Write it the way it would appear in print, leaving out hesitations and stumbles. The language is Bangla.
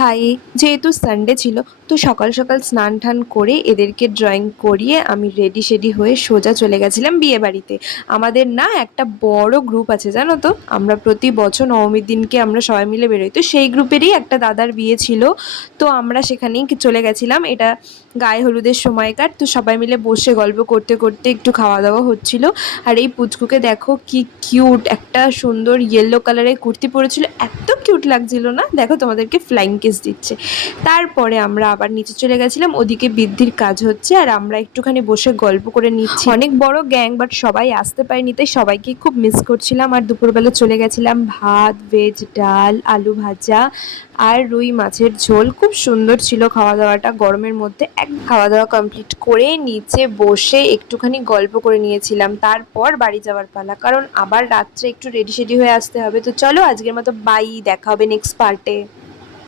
হাই, যেহেতু সানডে ছিল তো সকাল সকাল স্নান টান করে এদেরকে ড্রয়িং করিয়ে আমি রেডি সেডি হয়ে সোজা চলে গেছিলাম বিয়ে বাড়িতে। আমাদের না একটা বড় গ্রুপ আছে জানো তো, আমরা প্রতি বছর নবমীর দিনকে আমরা সবাই মিলে বেরোই, তো সেই গ্রুপেরই একটা দাদার বিয়ে ছিল। তো আমরা সেখানেই চলে গেছিলাম, এটা গায়ে হলুদের সময়কার। তো সবাই মিলে বসে গল্প করতে করতে একটু খাওয়া দাওয়া হচ্ছিল। আর এই পুচকুকে দেখো কি কিউট, একটা সুন্দর ইয়েলো কালারের কুর্তি পরেছিল, এত কিউট লাগছিল না, দেখো তোমাদেরকে ফ্লাইং কিস দিচ্ছে। তারপরে আমরা আবার নিচে চলে গেছিলাম, ওদিকে বৃদ্ধির কাজ হচ্ছে আর আমরা একটুখানি বসে গল্প করে নিচ্ছি। অনেক বড় গ্যাং, বাট সবাই আসতে পারেনি তাই সবাইকে খুব মিস করছিলাম। আর দুপুরবেলা চলে গেছিলাম ভাত, ভেজ, ডাল, আলু ভাজা আর রুই মাছের ঝোল। খুব সুন্দর ছিল খাওয়া দাওয়াটা গরমের মধ্যে। এক খাওয়া দাওয়া কমপ্লিট করে নিচে বসে একটুখানি গল্প করে নিয়েছিলাম, তারপর বাড়ি যাওয়ার পালা, কারণ আবার রাত্রে একটু রেডি সেডি হয়ে আসতে হবে। তো চলো আজকের মতো বাই, দেখা হবে নেক্সট পার্টে।